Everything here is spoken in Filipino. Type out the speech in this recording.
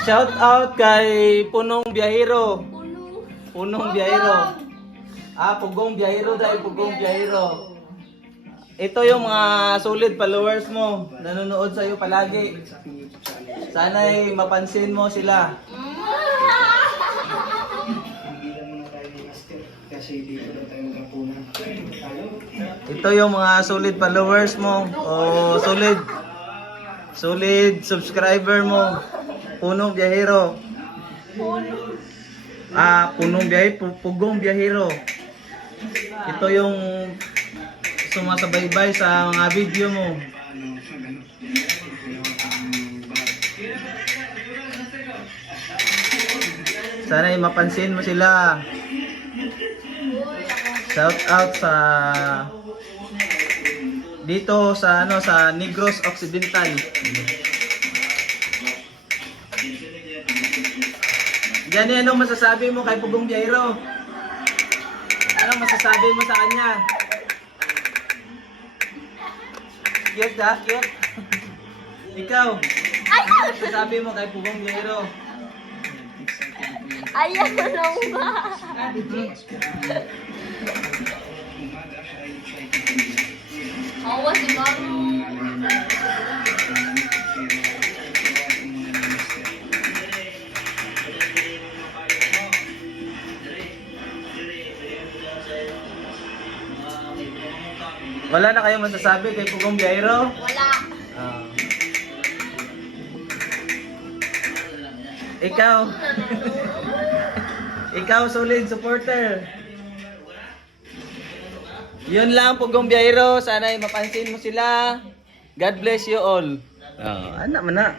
Shout out kay Punong Biyahero. Puno. Punong Biyahero. Pugong Biyahero dahil Pugong Biyahero. Ito yung mga solid followers mo. Nanonood sa'yo palagi. Sana'y mapansin mo sila. Ito yung mga solid followers mo. O solid subscriber mo. Punong Biyahero. Punong Biyahero, Pugong Biyahero. Ito yung sumasabaybay sa mga video mo. Sana'y mapansin mo sila. Shout out sa dito sa sa Negros Occidental. Diyan, anong masasabi mo kay Pugong Biyahero? Anong masasabi mo sa kanya? Cute ha? Cute? Ikaw? Ano masasabi mo kay Pugong Biyahero? Ayan na lang ba? Awas si Maro. Wala na kayong masasabi kay Pugong Biyahero? Wala. Ikaw? Ikaw, solid supporter. Yun lang, Pugong Biyahero. Sana'y mapansin mo sila. God bless you all. Anak mo na.